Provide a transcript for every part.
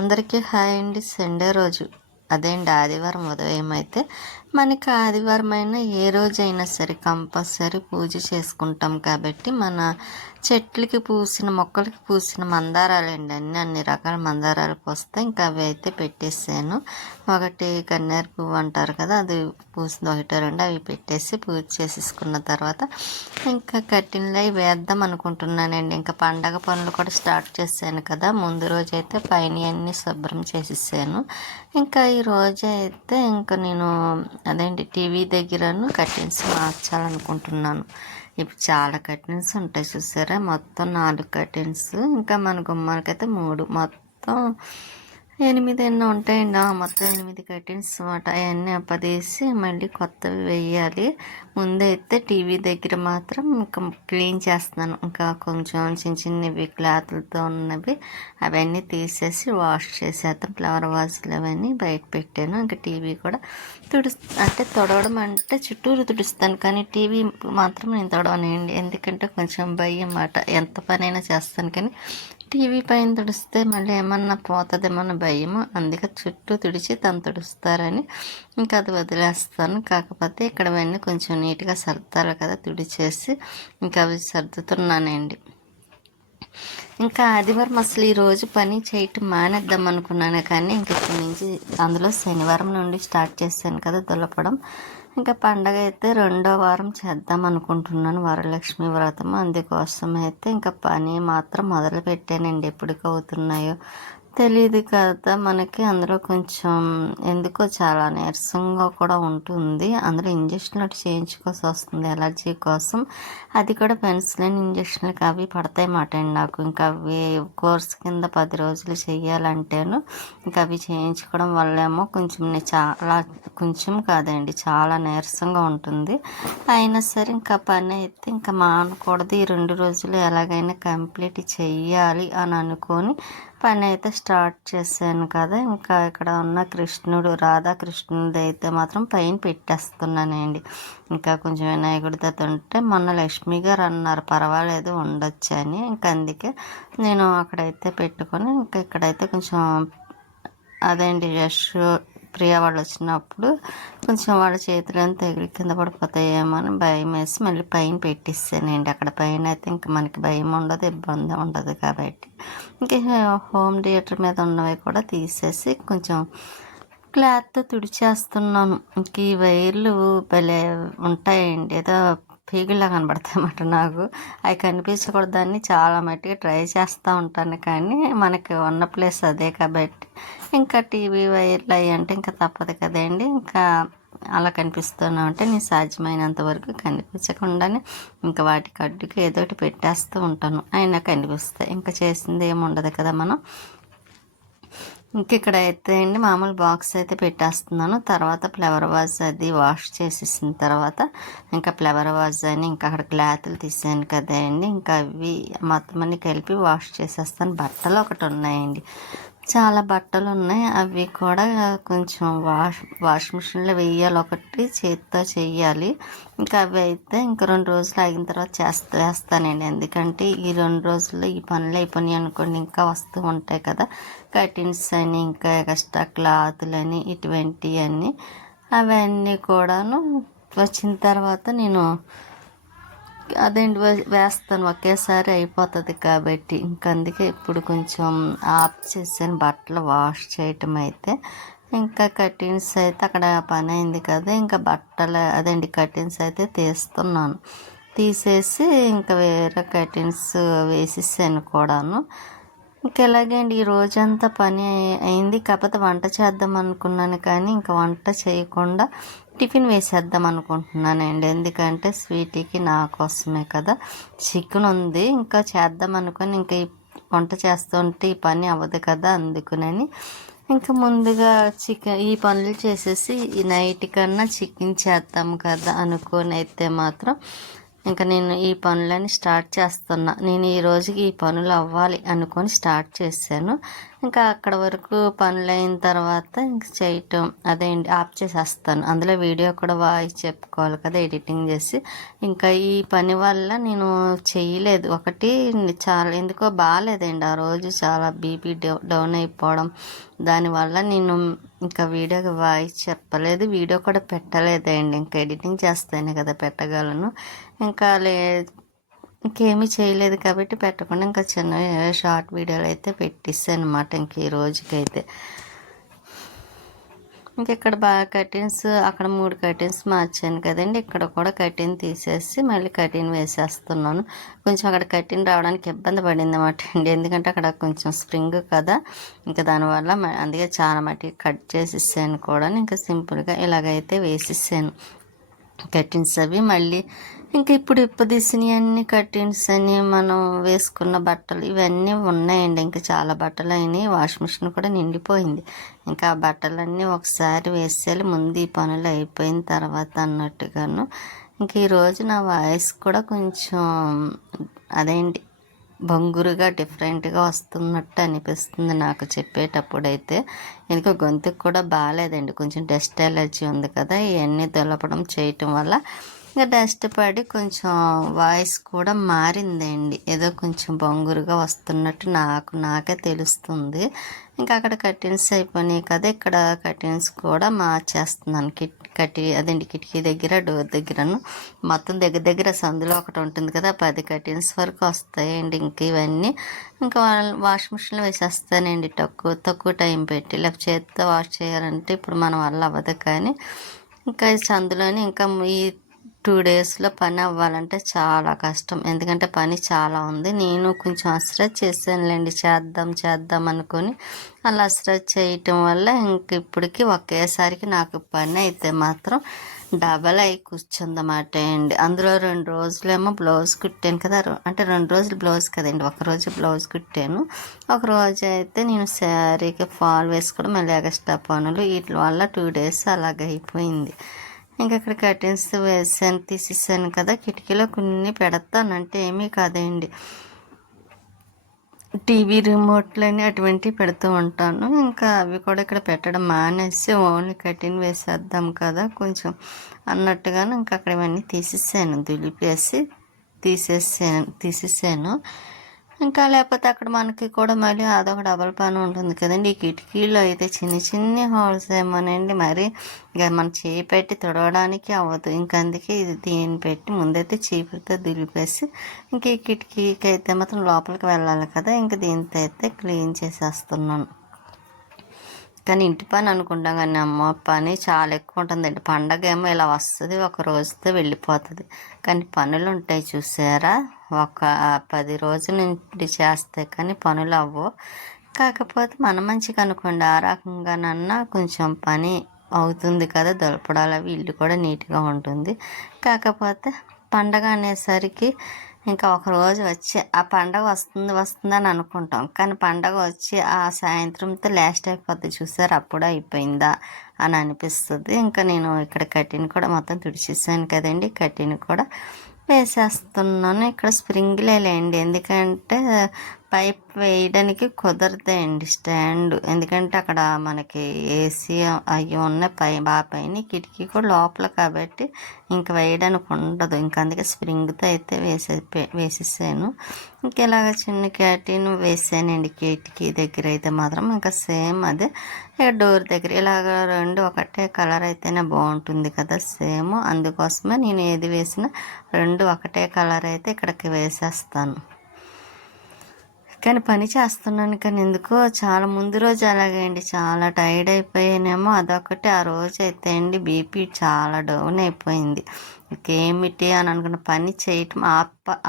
అందరికీ హాయ్ అండి. సండే రోజు అదేంటి ఆదివారం ఉదయం అయితే మనకి ఆదివారం అయినా ఏ రోజైనా సరే కంపల్సరీ పూజ చేసుకుంటాం కాబట్టి మన చెట్లకి పూసిన మొక్కలకి పూసిన మందారాలండి అన్ని రకాల మందారాలు పూస్తే ఇంకా అవి అయితే పెట్టేసాను. ఒకటి కన్నేరు పువ్వు అంటారు కదా, అది పూసింది ఒకటి రెండు, అవి పెట్టేసి పూజ చేసేసుకున్న తర్వాత ఇంకా కట్టినలు అవి వేద్దాం అనుకుంటున్నానండి. ఇంకా పండగ పనులు కూడా స్టార్ట్ చేశాను కదా, ముందు రోజు అయితే పైన అన్నీ శుభ్రం చేసేసాను. ఇంకా ఈ రోజు అయితే ఇంకా నేను టీవీ దగ్గరను కర్టెన్స్ మార్చాలనుకుంటున్నాను. ఇప్పుడు చాలా కర్టెన్స్ ఉంటాయి చూసారా, మొత్తం 4 కర్టెన్స్, ఇంకా మన గుమ్మాలకైతే 3, మొత్తం 8 ఎన్నో ఉంటాయండి. మొత్తం 8 కర్టెన్స్ అన్నమాట. అవన్నీ అప్పదీసి మళ్ళీ కొత్తవి వేయాలి. ముందైతే టీవీ దగ్గర మాత్రం ఇంకా క్లీన్ చేస్తున్నాను. ఇంకా కొంచెం చిన్న చిన్నవి క్లాతులతో ఉన్నవి అవన్నీ తీసేసి వాష్ చేసేద్దాం. ఫ్లవర్ వాజ్లు అవన్నీ బయట పెట్టాను. ఇంకా టీవీ కూడా తొడవడం అంటే చుట్టూరు తుడుస్తాను, కానీ టీవీ మాత్రం నేను తొడవనండి. ఎందుకంటే కొంచెం భయం అన్నమాట. ఎంత పనైనా చేస్తాను, కానీ టీవీ పైన తుడిస్తే మళ్ళీ ఏమన్నా పోతుందేమన్నా భయము. అందుకే చుట్టూ తుడిచి తను తుడుస్తారని ఇంకా అది వదిలేస్తాను. కాకపోతే ఇక్కడవన్నీ కొంచెం నీట్గా సర్దాలి కదా, తుడిచేసి ఇంకా అవి సర్దుతున్నానండి. ఇంకా ఆదివారం అసలు ఈరోజు పని చేయటం మానేద్దాం అనుకున్నాను, కానీ ఇంక ఇప్పటి నుంచి అందులో శనివారం నుండి స్టార్ట్ చేశాను కదా దులపడం. ఇంకా పండగ అయితే 2వ వారం చేద్దాం అనుకుంటున్నాను, వరలక్ష్మి వ్రతం. అందుకోసం అయితే ఇంకా పని మాత్రం మొదలు పెట్టానండి. ఎప్పటికి అవుతున్నాయో తెలియదు కదా మనకి. అందులో కొంచెం ఎందుకో చాలా నీరసంగా కూడా ఉంటుంది. అందులో ఇంజక్షన్లు చేయించుకోవాల్సి వస్తుంది ఎలర్జీ కోసం. అది కూడా పెన్సిలిన్ ఇంజక్షన్లకి అవి పడతాయి మాట అండి నాకు. ఇంకా అవి కోర్స్ కింద 10 రోజులు చేయాలంటేను ఇంకా అవి చేయించుకోవడం వల్లేమో కొంచెం కాదండి, చాలా నీరసంగా ఉంటుంది. అయినా సరే ఇంకా పని అయితే ఇంకా మానకూడదు, ఈ 2 రోజులు ఎలాగైనా కంప్లీట్ చెయ్యాలి అని అనుకొని పని అయితే స్టార్ట్ చేశాను కదా. ఇంకా ఇక్కడ ఉన్న రాధాకృష్ణుడి అయితే మాత్రం పైన పెట్టేస్తున్నానండి. ఇంకా కొంచెం వినాయకుడితో ఉంటే మొన్న లక్ష్మి గారు అన్నారు పర్వాలేదు ఉండొచ్చు అని. ఇంకా అందుకే నేను అక్కడైతే పెట్టుకొని ఇంకా ఇక్కడైతే కొంచెం యశ్ ప్రియ వాళ్ళు వచ్చినప్పుడు కొంచెం వాళ్ళ చేతులను తగిలి కింద పడిపోతాయేమో అని భయం వేసి మళ్ళీ పైన పెట్టిస్తానండి. అక్కడ పైన అయితే ఇంకా మనకి భయం ఉండదు, ఇబ్బంది ఉండదు కాబట్టి ఇంకా హోమ్ థియేటర్ మీద ఉన్నవి కూడా తీసేసి కొంచెం క్లాత్తో తుడిచేస్తున్నాను. ఇంక ఈ వైర్లు భలే ఉంటాయండి, ఏదో పీగుల్లా కనబడతాయి అన్నమాట నాకు. అవి కనిపించకూడదని చాలా మట్టిగా ట్రై చేస్తూ ఉంటాను, కానీ మనకి ఉన్న ప్లేస్ అదే కాబట్టి ఇంకా టీవీ వైర్లు అవి అంటే ఇంకా తప్పదు కదండి. ఇంకా అలా కనిపిస్తూనే ఉంటే నేను సాధ్యమైనంత వరకు కనిపించకుండానే ఇంకా వాటికి అడ్డుకి ఏదో ఒకటి పెట్టేస్తూ ఉంటాను, అయినా కనిపిస్తాయి. ఇంకా చేసింది ఏమి ఉండదు కదా మనం. ఇంక ఇక్కడ అయితే అండి మామూలు బాక్స్ అయితే పెట్టేస్తున్నాను. తర్వాత ఫ్లవర్ వాజ్ అది వాష్ చేసేసిన తర్వాత ఇంకా ఫ్లవర్ వాజ్ అని ఇంకా అక్కడ క్లాతులు తీసాను కదా అండి, ఇంకా అవి మొత్తం అన్ని కలిపి వాష్ చేసేస్తాను. బట్టలు ఒకటి ఉన్నాయండి, చాలా బట్టలు ఉన్నాయి. అవి కూడా కొంచెం వాష్ మిషన్లో వేయాలి, ఒకటి చేతితో చెయ్యాలి. ఇంకా అవి అయితే ఇంకా 2 రోజులు ఆగిన తర్వాత వేస్తానండి. ఎందుకంటే ఈ 2 రోజుల్లో ఈ పనులు అయిపోయినాయి అనుకోండి, ఇంకా వస్తూ ఉంటాయి కదా కర్టెన్స్ అని, ఇంకా ఎక్స్ట్రా క్లాతులని, ఇటువంటివన్నీ. అవన్నీ కూడాను వచ్చిన తర్వాత నేను వేస్తాను, ఒకేసారి అయిపోతుంది కాబట్టి. ఇంక అందుకే ఇప్పుడు కొంచెం ఆఫ్ చేసాను బట్టలు వాష్ చేయటం అయితే. ఇంకా కర్టెన్స్ అయితే అక్కడ పని అయింది కదా, ఇంకా కర్టెన్స్ అయితే తీస్తున్నాను. తీసేసి ఇంకా వేరే కర్టెన్స్ వేసేసాను కూడాను. ఇంకా ఎలాగే అండి ఈ రోజంతా పని అయింది. కాకపోతే వంట చేద్దాం అనుకున్నాను, కానీ ఇంకా వంట చేయకుండా టిఫిన్ వేసేద్దాం అనుకుంటున్నానండి. ఎందుకంటే స్వీటీకి నా కోసమే కదా, చికెన్ ఉంది ఇంకా చేద్దాం అనుకొని ఇంకా వంట చేస్తుంటే ఈ పని అవ్వదు కదా, అందుకునని ఇంకా ముందుగా ఈ పనులు చేసేసి ఈ నైట్ కన్నా చికెన్ చేద్దాం కదా అనుకొని అయితే మాత్రం ఇంకా నేను ఈ పనులని స్టార్ట్ చేస్తున్నా. నేను ఈ రోజుకి ఈ పనులు అవ్వాలి అనుకొని స్టార్ట్ చేశాను. ఇంకా అక్కడ వరకు పనులు అయిన తర్వాత ఇంక చేయటం అదేంటి ఆఫ్ చేసేస్తాను. అందులో వీడియో కూడా వాయిస్ చెప్పుకోవాలి కదా ఎడిటింగ్ చేసి. ఇంకా ఈ పని వల్ల నేను చేయలేదు. ఒకటి చాలా ఎందుకో బాగాలేదండి ఆ రోజు, చాలా బీపీ డౌన్ అయిపోవడం. దానివల్ల నేను ఇంకా వీడియోకి వాయిస్ చెప్పలేదు, వీడియో కూడా పెట్టలేదండి. ఇంకా ఎడిటింగ్ చేస్తేనే కదా పెట్టగలను. ఇంకా ఇంకేమీ చేయలేదు కాబట్టి పెట్టకుండా ఇంకా చిన్న షార్ట్ వీడియోలు అయితే పెట్టేసాను అనమాట ఇంక ఈ రోజుకైతే. ఇంక ఇక్కడ బాగా కర్టెన్స్ అక్కడ 3 కర్టెన్స్ మార్చాను కదండి, ఇక్కడ కూడా కర్టెన్ తీసేసి మళ్ళీ కర్టెన్ వేసేస్తున్నాను. కొంచెం అక్కడ కర్టెన్ రావడానికి ఇబ్బంది పడింది అన్నమాట అండి, ఎందుకంటే అక్కడ కొంచెం స్ప్రింగ్ కదా, ఇంకా దానివల్ల అందుకే చాలా మట్టికి కట్ చేసేసాను కూడా. ఇంకా సింపుల్గా ఇలాగైతే వేసేసాను కర్టెన్స్ అవి. మళ్ళీ ఇంకా ఇప్పుడు తీసినవన్నీ కర్టెన్స్ అని మనం వేసుకున్న బట్టలు ఇవన్నీ ఉన్నాయండి. ఇంకా చాలా బట్టలు అయినాయి, వాష్ మిషన్ కూడా నిండిపోయింది. ఇంకా ఆ బట్టలన్నీ ఒకసారి వేసేయాలి ముందు ఈ పనులు అయిపోయిన తర్వాత అన్నట్టుగాను. ఇంక ఈరోజు నా వాయిస్ కూడా కొంచెం అదేంటి బొంగురుగా డిఫరెంట్గా వస్తున్నట్టు అనిపిస్తుంది నాకు చెప్పేటప్పుడైతే. ఎందుకో గొంతుకు కూడా బాగాలేదండి, కొంచెం డస్ట్ ఎలర్జీ ఉంది కదా, ఇవన్నీ దులపడం చేయటం వల్ల ఇంకా డస్ట్ పడి కొంచెం వాయిస్ కూడా మారిందండి, ఏదో కొంచెం బొంగురుగా వస్తున్నట్టు నాకే తెలుస్తుంది. ఇంకా అక్కడ కర్టెన్స్ అయిపోయినాయి కదా, ఇక్కడ కర్టెన్స్ కూడా మార్చేస్తున్నాను. అదేంటి కిటికీ దగ్గర డోర్ దగ్గరను మొత్తం దగ్గర సందులో ఒకటి ఉంటుంది కదా, 10 కర్టెన్స్ వరకు వస్తాయండి. ఇంక ఇవన్నీ ఇంకా వాష్ మిషన్లో వేసేస్తానండి, తక్కువ టైం పెట్టి. లేకపోతే చేతితో వాష్ చేయాలంటే ఇప్పుడు మన వల్ల అవ్వదు. కానీ ఇంకా సందులోని ఇంకా ఈ 2 డేస్లో పని అవ్వాలంటే చాలా కష్టం, ఎందుకంటే పని చాలా ఉంది. నేను కొంచెం అశ్రద్ధ చేశానులేండి, చేద్దాం అనుకొని. అలా అశ్రద్ధ చేయటం వల్ల ఇంక ఇప్పటికి ఒకేసారికి నాకు పని అయితే మాత్రం డబల్ అయి కూర్చుందన్నమాట అండి. అందులో 2 రోజులేమో బ్లౌజ్ కుట్టాను కదా, అంటే 2 రోజులు బ్లౌజ్ కదండి, ఒకరోజు బ్లౌజ్ కుట్టాను. ఒకరోజు అయితే నేను శారీకి ఫాల్ వేసుకోవడం, మళ్ళీ ఎక్స్ట్రా పనులు, వీటి వల్ల 2 డేస్ అలాగ అయిపోయింది. ఇంకా ఇక్కడ కర్టెన్స్ తీసేసాను కదా, కిటికీలో కొన్ని పెడతానంటే ఏమీ కాదండి, టీవీ రిమోట్లని అటువంటివి పెడుతూ ఉంటాను. ఇంకా అవి కూడా ఇక్కడ పెట్టడం మానేసి ఓన్లీ కర్టెన్ వేసేద్దాం కదా కొంచెం అన్నట్టుగాను ఇంకా అక్కడ ఇవన్నీ తీసేసాను, దులిపేసి తీసేసాను. ఇంకా లేకపోతే అక్కడ మనకి కూడా మళ్ళీ అదొక డబల్ పని ఉంటుంది కదండి. ఈ కిటికీలో అయితే చిన్ని హోల్స్ ఏమోనండి, మరి ఇక మనం చేయి పెట్టి తుడవడానికి అవ్వదు. ఇంకా అందుకే ఇది దీన్ని పెట్టి ముందైతే చీపురుతో దులిపేసి ఇంక ఈ కిటికీకి అయితే మాత్రం లోపలికి వెళ్ళాలి కదా, ఇంక దీంతో అయితే క్లీన్ చేసేస్తున్నాను. కానీ ఇంటి పని అనుకుంటాం కానీ అమ్మ పని చాలా ఎక్కువ ఉంటుందండి. పండగ ఏమో ఇలా వస్తుంది, ఒక రోజుతో వెళ్ళిపోతుంది. కానీ పనులు ఉంటాయి చూసారా, ఒక 10 రోజుల నుండి చేస్తే కానీ పనులు అవ్వవు. కాకపోతే మన మంచిగా అనుకోండి, ఆ రకంగానన్నా కొంచెం పని అవుతుంది కదా, దులపడాలు అవి, ఇల్లు కూడా నీట్గా ఉంటుంది. కాకపోతే పండగ అనేసరికి ఇంకా ఒకరోజు వచ్చి ఆ పండగ వస్తుందని అనుకుంటాం, కానీ పండగ వచ్చి ఆ సాయంత్రంతో లాస్ట్ అయిపోద్ది చూసారు, అప్పుడు అయిపోయిందా అని అనిపిస్తుంది. ఇంకా నేను ఇక్కడ కర్టెన్ కూడా మొత్తం తుడిచేసాను కదండి, కర్టెన్ కూడా వేసేస్తున్నాను. ఇక్కడ స్ప్రింగ్లేండి, ఎందుకంటే పైప్ వేయడానికి కుదరదండి స్టాండ్, ఎందుకంటే అక్కడ మనకి ఏసీ అవి ఉన్నాయి పైన, కిటికీ కూడా లోపల కాబట్టి ఇంకా వేయడానికి ఉండదు. ఇంకా అందుకే స్ప్రింగ్తో అయితే వేసేసాను. ఇంక ఇలాగ చిన్న కర్టెన్ వేసానండి కిటికీ దగ్గర అయితే మాత్రం. ఇంకా సేమ్ అదే డోర్ దగ్గర ఇలాగ 2 ఒకటే కలర్ అయితేనే బాగుంటుంది కదా, సేమ్ అందుకోసమే నేను ఏది వేసినా 2 ఒకటే కలర్ అయితే ఇక్కడికి వేసేస్తాను. కానీ పని చేస్తున్నాను కానీ ఎందుకో చాలా ముందు రోజు అలాగే అండి, చాలా టైర్డ్ అయిపోయానేమో, అదొకటి. ఆ రోజు అయితే అండి బీపీ చాలా డౌన్ అయిపోయింది. ఇంకేమిటి అని అనుకున్న పని చేయటం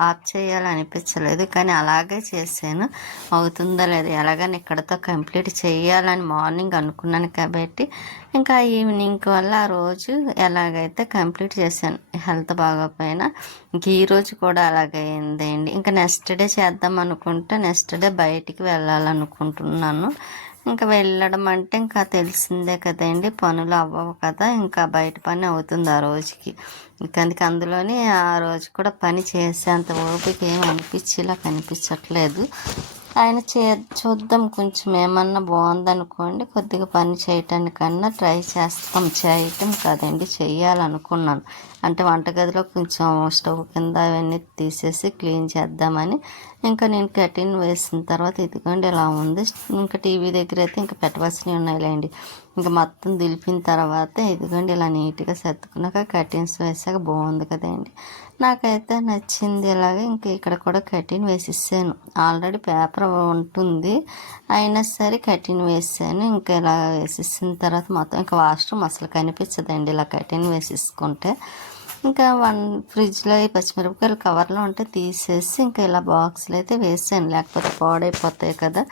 ఆఫ్ చేయాలనిపించలేదు, కానీ అలాగే చేశాను. అవుతుందా లేదా ఎలాగని ఇక్కడతో కంప్లీట్ చేయాలని మార్నింగ్ అనుకున్నాను కాబట్టి ఇంకా ఈవినింగ్ వల్ల ఆ రోజు ఎలాగైతే కంప్లీట్ చేశాను, హెల్త్ బాగోపోయినా. ఇంక ఈరోజు కూడా అలాగైందండి. ఇంకా నెక్స్ట్ డే చేద్దాం అనుకుంటే నెక్స్ట్ డే బయటికి వెళ్ళాలనుకుంటున్నాను. ఇంకా వెళ్ళడం అంటే ఇంకా తెలిసిందే కదండి, పనులు అవ్వవు కదా, ఇంకా బయట పని అవుతుంది ఆ రోజుకి. ఇంకా అందులోనే ఆ రోజు కూడా పని చేసేంత ఓపిక ఏం కనిపించట్లేదు. ఆయన చూద్దాం కొంచెం ఏమన్నా బాగుందనుకోండి కొద్దిగా పని చేయటానికన్నా ట్రై చేయటం కదండి చెయ్యాలనుకున్నాను. అంటే వంటగదిలో కొంచెం స్టవ్ కింద అవన్నీ తీసేసి క్లీన్ చేద్దామని ఇంకా నేను కర్టెన్ వేసిన తర్వాత ఇదిగోండి ఇలా ఉంది. ఇంకా టీవీ దగ్గర అయితే ఇంకా పెట్టవలసినవి ఉన్నాయిలేండి. ఇంకా మొత్తం దులిపిన తర్వాత ఇదిగోండి ఇలా నీట్గా సర్దుకున్నాక కర్టెన్స్ వేసాక బాగుంది కదండి. నాకైతే నచ్చింది. ఇలాగే ఇంక ఇక్కడ కూడా కర్టెన్ వేసేసాను. ఆల్రెడీ పేపర్ ఉంటుంది అయినా సరే కర్టెన్ వేసాను. ఇంకా ఇలా వేసేసిన తర్వాత మొత్తం ఇంకా వాష్రూమ్ అసలు కనిపించదండి ఇలా కర్టెన్ వేసేసుకుంటే. ఇంకా ఫ్రిడ్జ్లో ఈ పచ్చిమిరపకాయలు కవర్లో ఉంటే తీసేసి ఇంకా ఇలా బాక్స్లో అయితే వేసాను, లేకపోతే పాడైపోతాయి కదా.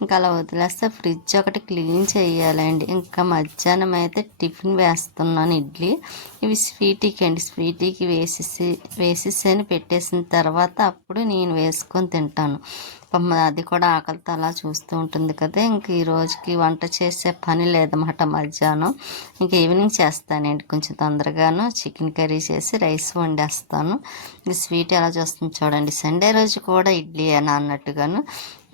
ఇంకా అలా వదిలేస్తే ఫ్రిడ్జ్ ఒకటి క్లీన్ చేయాలండి. ఇంకా మధ్యాహ్నం అయితే టిఫిన్ వేస్తున్నాను ఇడ్లీ. ఇవి స్వీటీకి వేసేసి పెట్టేసిన తర్వాత అప్పుడు నేను వేసుకొని తింటాను. అది కూడా ఆకలితో అలా చూస్తూ ఉంటుంది కదా. ఇంక ఈ రోజుకి వంట చేసే పని లేదన్నమాట మధ్యాహ్నం. ఇంకా ఈవినింగ్ చేస్తానండి కొంచెం తొందరగాను. చికెన్ కర్రీ చేసి రైస్ వండేస్తాను. ఇది స్వీట్ ఎలా చూస్తుంది చూడండి. సండే రోజు కూడా ఇడ్లీ అని అన్నట్టుగాను.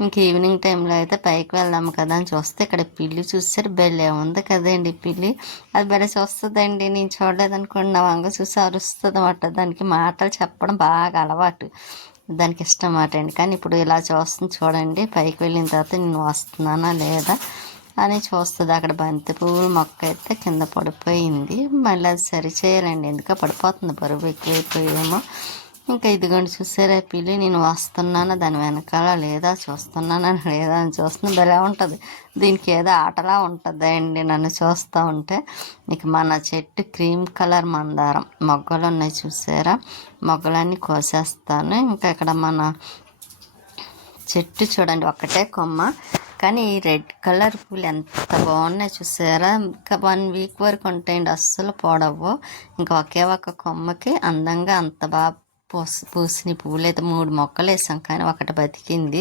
ఇంక ఈవినింగ్ టైంలో అయితే పైకి వెళ్దాము కదా అని చూస్తే ఇక్కడ పిల్లి చూసారు, బెల్లే ఉంది కదండి పిల్లి. అది బెల్ల చూస్తుందండి, నేను చూడలేదనుకోండి నా వంగ చూసి అరుస్తుంది అన్నమాట. దానికి మాటలు చెప్పడం బాగా అలవాటు, దానికి ఇష్టం మాట అండి. కానీ ఇప్పుడు ఇలా చూస్తుంది చూడండి. పైకి వెళ్ళిన తర్వాత నేను వస్తున్నానా లేదా అని చూస్తుంది. అక్కడ బంతి పువ్వుల మొక్క అయితే కింద పడిపోయింది. మళ్ళీ అది సరి చేయాలండి, ఎందుకో పడిపోతుంది, బరువు ఎక్కువైపోయేమో. ఇంకా ఇదిగోండి చూసారా పిల్లి, నేను వస్తున్నాను దాని వెనకాల లేదా చూస్తున్నానా లేదా అని చూస్తున్నా. భలే ఉంటుంది, దీనికి ఏదో ఆటలా ఉంటుంది అండి నన్ను చూస్తూ ఉంటే. ఇక మన చెట్టు క్రీమ్ కలర్ మందారం మొగ్గలు ఉన్నాయి చూసారా, మొగ్గలన్నీ కోసేస్తాను. ఇంకా ఇక్కడ మన చెట్టు చూడండి ఒకటే కొమ్మ, కానీ ఈ రెడ్ కలర్ పూలు ఎంత బాగున్నాయి చూసారా. ఇంకా 1 వీక్ వరకు ఉంటాయండి, అస్సలు పోడవు. ఇంకా ఒకే ఒక కొమ్మకి అందంగా అంత బాగా పూసిన పువ్వులు అయితే 3 మొక్కలు వేసాం, కానీ ఒకటి బతికింది.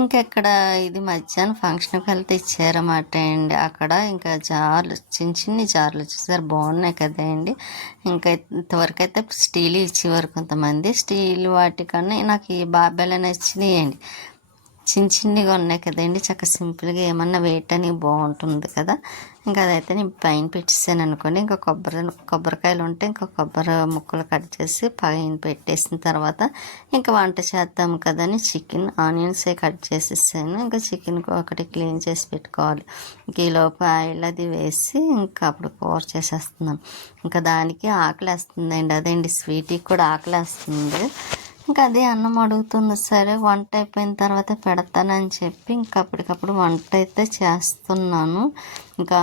ఇంకెక్కడ ఇది మధ్యాహ్నం ఫంక్షన్కి వెళ్తే ఇచ్చారన్నమాట అండి. అక్కడ ఇంకా జార్లు, చిన్ని జార్లు చూసారు బాగున్నాయి కదండి. ఇంకా ఇంతవరకు అయితే స్టీల్ ఇచ్చేవారు కొంతమంది. స్టీల్ వాటికన్నా నాకు ఈ బాబాయ్లు నచ్చినాయి అండి. చిన్నగా ఉన్నాయి కదండి, చక్కగా సింపుల్గా ఏమన్నా వేయటానికి బాగుంటుంది కదా. ఇంకా అదైతే నేను పైన పెట్టేసాను అనుకోండి. ఇంకా కొబ్బరికాయలు ఉంటే ఇంకా కొబ్బరి ముక్కలు కట్ చేసి పైన పెట్టేసిన తర్వాత ఇంకా వంట చేద్దాం కదని చికెన్ ఆనియన్స్ కట్ చేసేసాను. ఇంకా చికెన్ ఒకటి క్లీన్ చేసి పెట్టుకోవాలి. ఇంక ఈలోపు ఆయిల్ అది వేసి ఇంకా అప్పుడు కూర చేసేస్తున్నాను. ఇంకా దానికి ఆకలేస్తుందండి, అదేండి స్వీట్కి కూడా ఆకలేస్తుంది. ఇంకా అదే అన్నం అడుగుతుంది. సరే వంట అయిపోయిన తర్వాత పెడతానని చెప్పి ఇంకా అప్పటికప్పుడు వంట అయితే చేస్తున్నాను. ఇంకా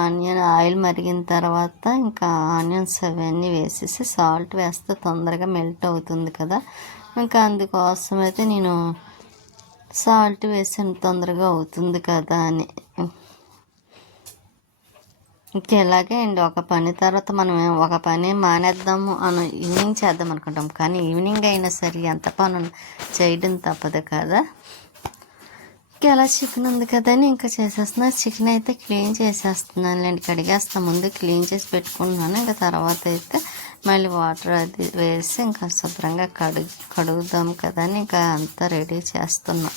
ఆయిల్ మరిగిన తర్వాత ఇంకా ఆనియన్స్ అవన్నీ వేసేసి సాల్ట్ వేస్తే తొందరగా మెల్ట్ అవుతుంది కదా. ఇంకా అందుకోసం అయితే నేను సాల్ట్ వేసాను, తొందరగా అవుతుంది కదా అని. ఇంక ఎలాగే అండి, ఒక పని తర్వాత మనం ఒక పని మానేద్దాము అని ఈవినింగ్ చేద్దాం అనుకుంటాం, కానీ ఈవినింగ్ అయినా సరే ఎంత పని చేయడం తప్పదు కదా. ఇంకా ఎలా చికెన్ ఉంది కదా అని ఇంకా చేసేస్తున్నాను. చికెన్ అయితే క్లీన్ చేసేస్తున్నాను లేండి, కడిగేస్తాను. ముందు క్లీన్ చేసి పెట్టుకుంటున్నాను. ఇంకా తర్వాత అయితే మళ్ళీ వాటర్ అది వేసి ఇంకా శుభ్రంగా కడుగుదాం కదా అని ఇంకా అంతా రెడీ చేస్తున్నాం.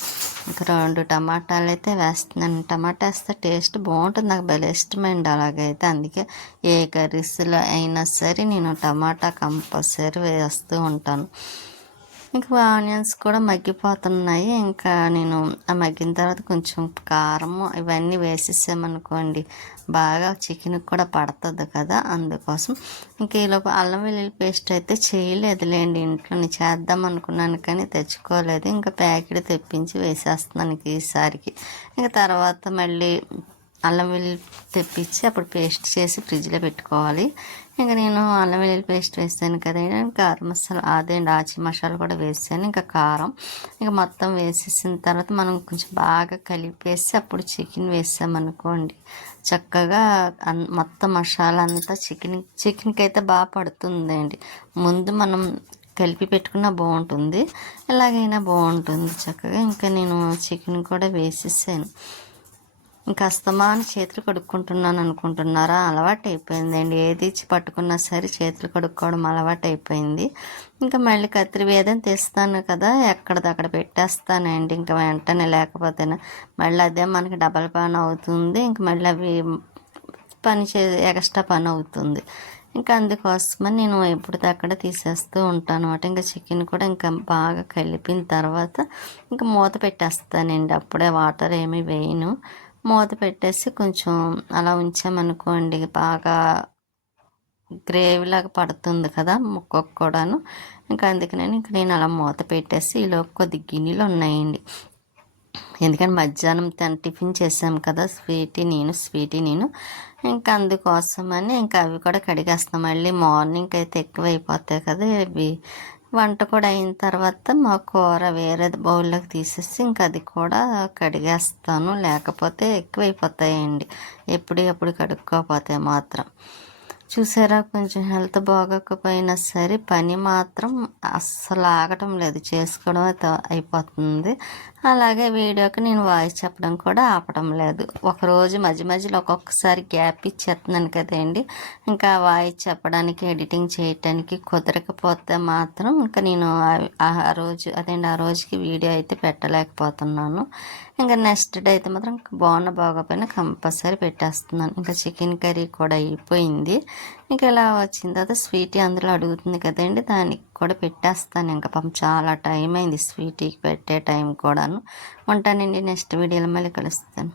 ఇంకా 2 టమాటాలు అయితే వేస్తున్నాను. టమాటా వేస్తే టేస్ట్ బాగుంటుంది, నాకు భలే ఇష్టమైంది అలాగైతే. అందుకే ఏ కర్రీస్లో అయినా సరే నేను టమాటా కంపల్సరీ వేస్తూ ఉంటాను. ఇంకా ఆనియన్స్ కూడా మగ్గిపోతున్నాయి. ఇంకా నేను ఆ మగ్గిన తర్వాత కొంచెం కారం ఇవన్నీ వేసేసామనుకోండి బాగా చికెన్కి కూడా పడుతుంది కదా, అందుకోసం. ఇంకా ఈలోపు అల్లం వెల్లుల్లి పేస్ట్ అయితే చేయలేదులేండి, ఇంట్లోనే చేద్దాం అనుకున్నాను కానీ తెచ్చుకోలేదు. ఇంకా ప్యాకెట్ తెప్పించి వేసేస్తున్నాను ఈసారికి. ఇంకా తర్వాత మళ్ళీ అల్లం వెల్లుల్లి తెప్పించి అప్పుడు పేస్ట్ చేసి ఫ్రిడ్జ్లో పెట్టుకోవాలి. ఇంకా నేను అల్లం వెల్లుల్లి పేస్ట్ వేసాను కదా, కారం మసాలా అదే ఆచి మసాలా కూడా వేసాను. ఇంకా కారం ఇంకా మొత్తం వేసేసిన తర్వాత మనం కొంచెం బాగా కలిపేసి అప్పుడు చికెన్ వేసామనుకోండి చక్కగా మొత్తం మసాలా అంతా చికెన్కి అయితే బాగా పడుతుందండి. ముందు మనం కలిపి పెట్టుకున్నా బాగుంటుంది, ఎలాగైనా బాగుంటుంది చక్కగా. ఇంకా నేను చికెన్ కూడా వేసేసాను. ఇంకా అస్తమాను చేతులు కడుక్కుంటున్నాను అనుకుంటున్నారా? అలవాటు అయిపోయిందండి. ఏది ఇచ్చి పట్టుకున్నా సరే చేతులు కడుక్కోవడం అలవాటు అయిపోయింది. ఇంకా మళ్ళీ కత్తిరి వేదని తీస్తాను కదా, ఎక్కడిదక్కడ పెట్టేస్తానండి. ఇంకా వెంటనే లేకపోతేనే మళ్ళీ అదే మనకి డబల్ పని అవుతుంది. ఇంక మళ్ళీ అవి ఎక్స్ట్రా పని అవుతుంది. ఇంకా అందుకోసమని నేను ఎప్పటిదక్కడ తీసేస్తూ ఉంటాను అనమాట. ఇంకా చికెన్ కూడా ఇంకా బాగా కలిపిన తర్వాత ఇంకా మూత పెట్టేస్తానండి. అప్పుడే వాటర్ ఏమీ వేయను. మూత పెట్టేసి కొంచెం అలా ఉంచామనుకోండి, బాగా గ్రేవీలాగా పడుతుంది కదా ముక్కకు కూడాను. ఇంకా అందుకని నేను అలా మూత పెట్టేసి ఈలోపు కొద్ది గిన్నెలు ఉన్నాయండి. ఎందుకంటే మధ్యాహ్నం టిఫిన్ చేసాం కదా, స్వీటీ నేను ఇంకా అందుకోసమని ఇంకా అవి కూడా కడిగేస్తాం. మళ్ళీ మార్నింగ్ అయితే ఎక్కువ అయిపోతాయి కదా ఇవి. వంట కూడా అయిన తర్వాత మా కూర వేరే బౌల్లోకి తీసేసి ఇంకా అది కూడా కడిగేస్తాను. లేకపోతే ఎక్కువైపోతాయండి ఎప్పుడు కడుక్కోకపోతే మాత్రం. చూసారా, కొంచెం హెల్త్ బాగోకపోయినా సరే పని మాత్రం అస్సలు ఆగటం లేదు, చేసుకోవడం అయిపోతుంది. అలాగే వీడియోకి నేను వాయిస్ చెప్పడం కూడా ఆపడం లేదు. ఒకరోజు మధ్యలో ఒక్కొక్కసారి గ్యాప్ ఇచ్చేస్తున్నాను కదండి. ఇంకా వాయిస్ చెప్పడానికి ఎడిటింగ్ చేయటానికి కుదరకపోతే మాత్రం ఇంకా నేను ఆ రోజుకి వీడియో అయితే పెట్టలేకపోతున్నాను. ఇంకా నెక్స్ట్ డే అయితే మాత్రం బాగోపోయినా కంపల్సరీ పెట్టేస్తున్నాను. ఇంకా చికెన్ కర్రీ కూడా అయిపోయింది. ఇంకా ఇలా వచ్చిన తర్వాత స్వీటీ అందులో అడుగుతుంది కదండి, దానికి కూడా పెట్టేస్తాను. ఇంకా పాపం చాలా టైం అయింది స్వీటీకి పెట్టే టైం కూడాను. ఉంటానండి, నెక్స్ట్ వీడియోలో మళ్ళీ కలుస్తాను.